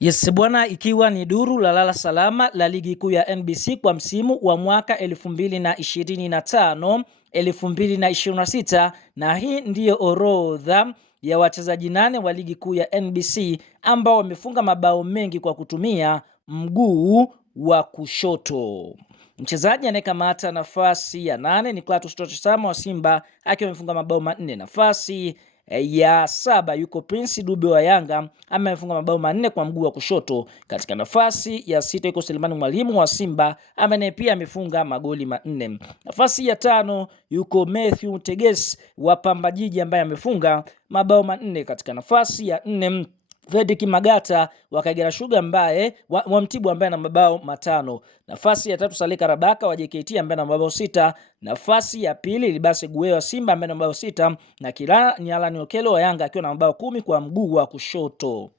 Yes bwana, ikiwa ni duru la lala salama la ligi kuu ya NBC kwa msimu wa mwaka 2025 2026, na hii ndiyo orodha ya wachezaji 8 wa ligi kuu ya NBC ambao wamefunga mabao mengi kwa kutumia mguu wa kushoto. Mchezaji anayekamata nafasi ya 8 ni Clatous Chama wa Simba akiwa amefunga mabao 4. Nafasi ya 7 yuko Prince Dube wa Yanga amefunga mabao 4 kwa mguu wa kushoto. Katika nafasi ya 6 yuko Selemani Mwalimu wa Simba ambaye pia amefunga magoli 4. Nafasi ya 5 yuko Matthew Teges wa Pamba Jiji ambaye amefunga mabao 4. Katika nafasi ya 4 Fredrick Magata wa Kagera Sugar ambaye wa Mtibwa ambaye ana mabao 5. Nafasi ya 3 Saleh Karabaka wa JKT ambaye ana mabao 6. Nafasi ya pili Libase Gueye wa Simba ambaye ana mabao 6 na Kilala ni Alan Okelo wa Yanga akiwa na mabao 10 kwa mguu wa kushoto.